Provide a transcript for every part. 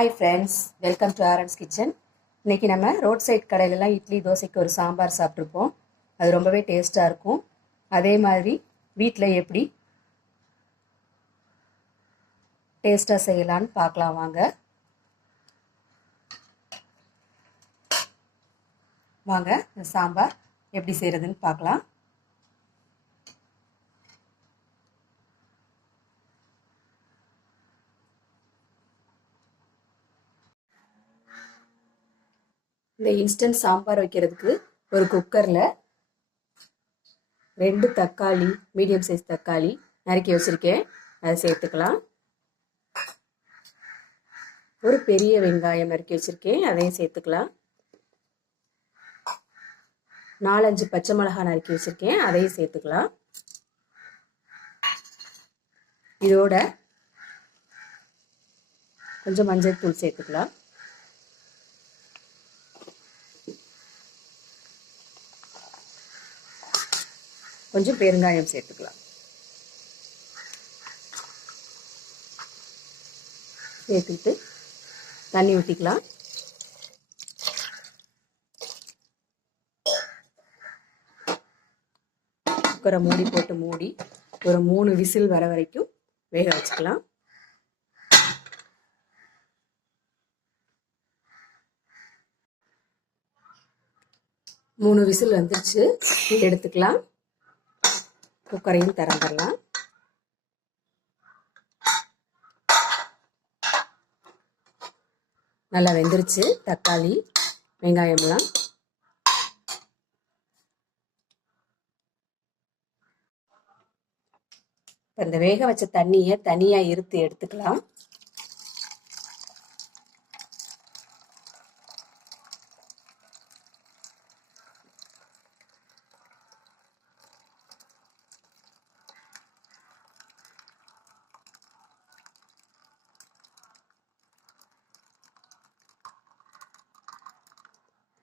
Hi friends, welcome to RN's kitchen. இன்றைக்கி நம்ம road side கடையிலலாம் இட்லி தோசைக்கு ஒரு சாம்பார் சாப்பிட்ருப்போம். அது ரொம்பவே டேஸ்ட்டாக இருக்கும். அதே மாதிரி வீட்டில் எப்படி டேஸ்ட்டாக செய்யலான்னு பார்க்கலாம் வாங்க. இந்த சாம்பார் எப்படி செய்கிறதுன்னு பார்க்கலாம். இந்த இன்ஸ்டன்ட் சாம்பார் வைக்கிறதுக்கு ஒரு குக்கரில் 2 தக்காளி, மீடியம் சைஸ் தக்காளி நறுக்கி வச்சுருக்கேன், அதை சேர்த்துக்கலாம். ஒரு பெரிய வெங்காயம் நறுக்கி வச்சுருக்கேன், அதையும் சேர்த்துக்கலாம். 4-5 பச்சை மிளகாய் நறுக்கி வச்சுருக்கேன், அதையும் சேர்த்துக்கலாம். இதோட கொஞ்சம் மஞ்சள் தூள் சேர்த்துக்கலாம். கொஞ்சம் பெருங்காயம் சேர்த்துக்கலாம். சேர்த்துட்டு தண்ணி ஊற்றிக்கலாம். குக்கரை மூடி ஒரு 3 விசில் வர வரைக்கும் வேக வச்சுக்கலாம். மூணு விசில் வந்துருச்சு, எடுத்துக்கலாம். குக்கரையும் திறந்துடலாம். நல்லா வெந்துருச்சு தக்காளி வெங்காயம்லாம். இந்த வேக வச்ச தண்ணியை தனியா இருத்து எடுத்துக்கலாம்.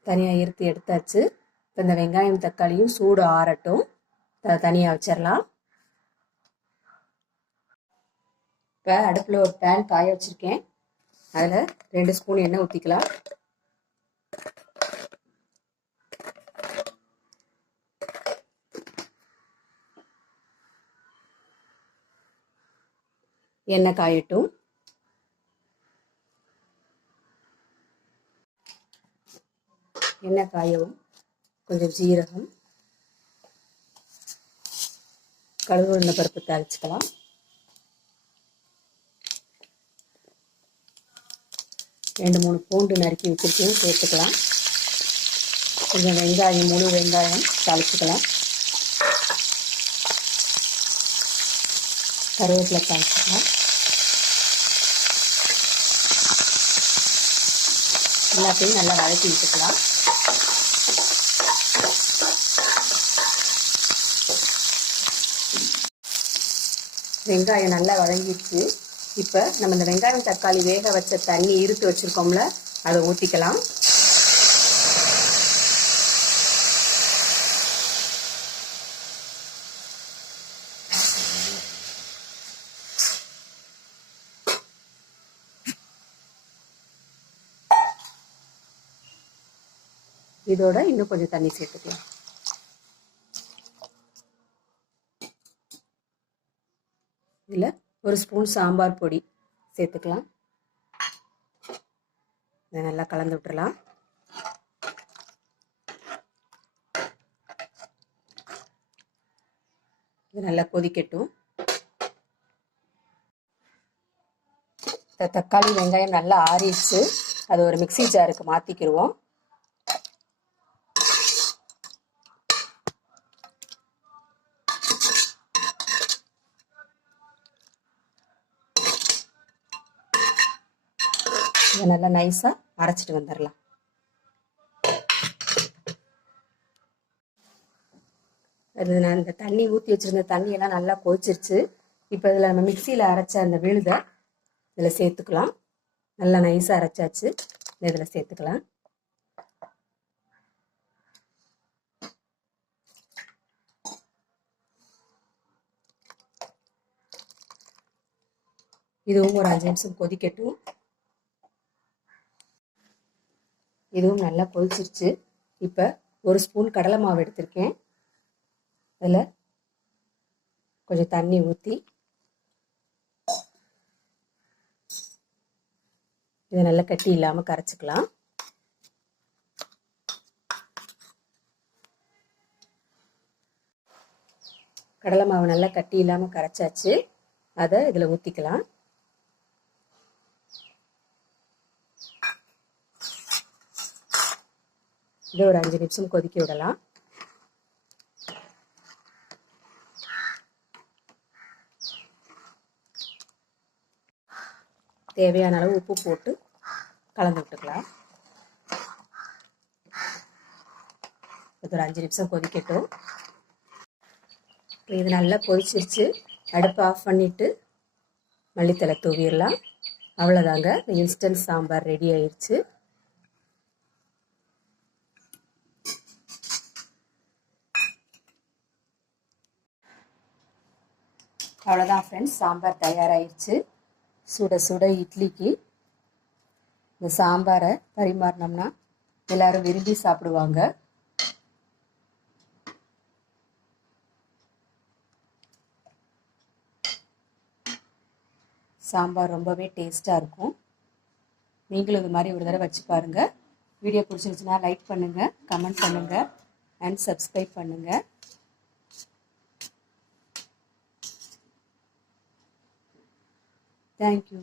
தனியாக இருத்து எடுத்தாச்சு. இப்போ இந்த வெங்காயம் தக்காளியும் சூடு ஆறட்டும், தனியாக வச்சிடலாம். இப்போ அடுப்பில் ஒரு பேன் காய வச்சுருக்கேன், அதில் 2 ஸ்பூன் எண்ணெய் ஊற்றிக்கலாம். எண்ணெய் காயட்டும். எண்ணெய் காயவும் கொஞ்சம் ஜீரகம், கடுகு உளுந்த பருப்பு தாளிச்சுக்கலாம். ரெண்டு 3 பூண்டு நறுக்கி வச்சுருக்கேன், சேர்த்துக்கலாம். கொஞ்சம் வெங்காயம், முழு வெங்காயம் தாளிச்சுக்கலாம். கருவேப்பிலை தாளிச்சுக்கலாம். எல்லாத்தையும் நல்லா வதக்கி விட்டுக்கலாம். வெங்காயம் நல்லா வதங்கிடுச்சு. இப்போ நம்ம இந்த வெங்காயம் தக்காளி வேக வச்ச தண்ணி இருத்து வச்சுருக்கோம்ல, அதை ஊற்றிக்கலாம். இதோட இன்னும் கொஞ்சம் தண்ணி சேர்த்துக்கலாம். இதில் 1 ஸ்பூன் சாம்பார் பொடி சேர்த்துக்கலாம். இதை நல்லா கலந்து விட்டுறலாம். இது நல்லா கொதிக்கட்டும். தக்காளி வெங்காயம் நல்லா ஆறிடுச்சு, அது ஒரு மிக்ஸி ஜாருக்கு மாற்றிக்கிடுவோம். இதை நல்லா நைஸாக அரைச்சிட்டு வந்துடலாம். அது நான் இந்த தண்ணி ஊற்றி வச்சுருந்த தண்ணியெல்லாம் நல்லா கொதிச்சிருச்சு. இப்போ இதில் நம்ம மிக்சியில் அரைச்ச அந்த விழுதை இதில் சேர்த்துக்கலாம். நல்லா நைஸாக அரைச்சாச்சு, இதில் சேர்த்துக்கலாம். இதுவும் ஒரு 5 நிமிஷம் கொதிக்கட்டும். இதுவும் நல்லா கொதிச்சிருச்சு. இப்போ ஒரு ஸ்பூன் கடலை மாவு எடுத்திருக்கேன். அதில் கொஞ்சம் தண்ணி ஊற்றி இதை நல்லா கட்டி இல்லாமல் கரைச்சிக்கலாம். கடலை மாவு நல்லா கட்டி இல்லாமல் கரைச்சாச்சு. அதை இதில் ஊற்றிக்கலாம். இதை ஒரு 5 நிமிஷம் கொதிக்க விடலாம். தேவையான அளவு உப்பு போட்டு கலந்து விட்டுக்கலாம். இது ஒரு 5 நிமிஷம் கொதிக்கட்டும். இது நல்லா கொதிச்சிருச்சு. அடுப்பை ஆஃப் பண்ணிவிட்டு மல்லித்தலை தூவிடலாம். அவ்வளோதாங்க, இன்ஸ்டன்ட் சாம்பார் ரெடி ஆயிடுச்சு. அவ்வளோதான் ஃப்ரெண்ட்ஸ், சாம்பார் தயாராகிடுச்சு. சுட சுட இட்லிக்கு இந்த சாம்பாரை பரிமாறினோம்னா எல்லாரும் விரும்பி சாப்பிடுவாங்க. சாம்பார் ரொம்பவே டேஸ்ட்டாக இருக்கும். நீங்களும் இது மாதிரி ஒரு தடவை வச்சு பாருங்கள். வீடியோ பிடிச்சிருந்துச்சுன்னா லைக் பண்ணுங்கள், கமெண்ட் பண்ணுங்கள் அண்ட் சப்ஸ்கிரைப் பண்ணுங்கள். தேங்க்யூ.